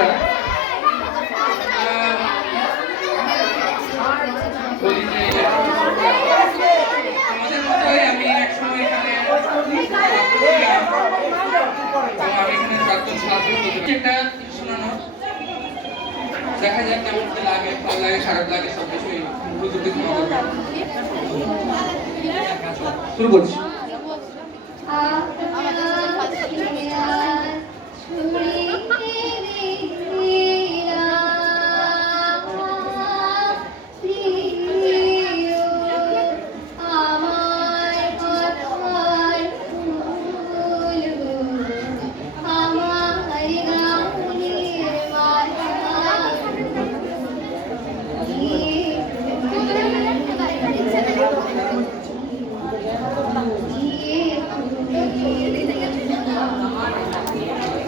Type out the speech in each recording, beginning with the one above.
আচ্ছা বলি যে আমাদের মতোই আমি একসময় এখানে আমি এখানে প্রাক্তন ছাত্র একটা শোনানো দেখা যাক কেমন কি লাগে, ভালো লাগে, খারাপ লাগে, সব কিছুই প্রযুক্তি ক্ষমা করবে। শুরু করছি।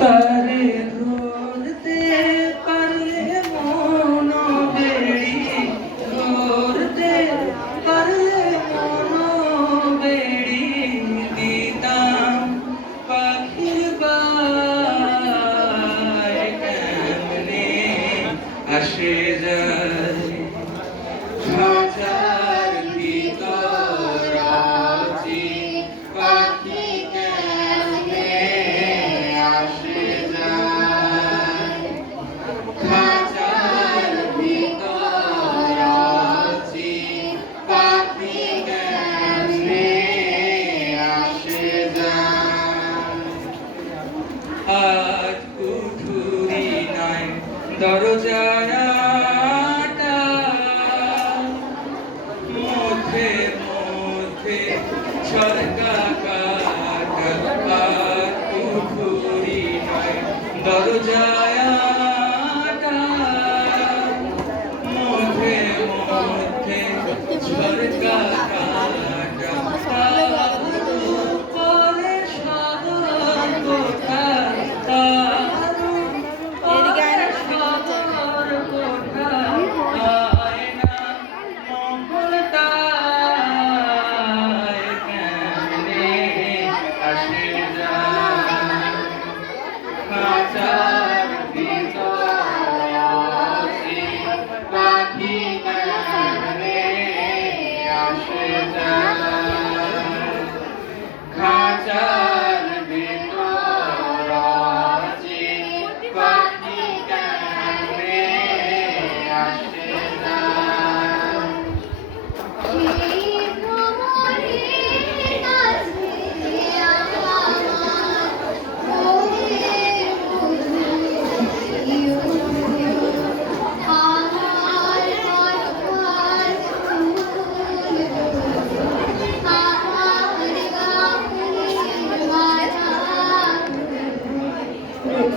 তারে ধরতে পারলে মন বেড়ি, ধরতে পারলে মন বেড়ি, দিতাম পাখির বায় কেমনে আসে যায় খাঁচার ভিতর আছি, পাখি কেমনে আসে যায় খাঁচার ভিতর আছি, পাখি কেমনে আসে যায়। আজ কুঠুরি নাই দরজায় মধ্যে মধ্যে সরকা কাটা কুঠুরি নাই দরজায় মধ্যে মধ্যে সরকা কাটা পরে সাদর কোঠা খাঁচার ভিতর আছি, পাখি কেমনে আসে যায়।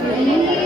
Thank you.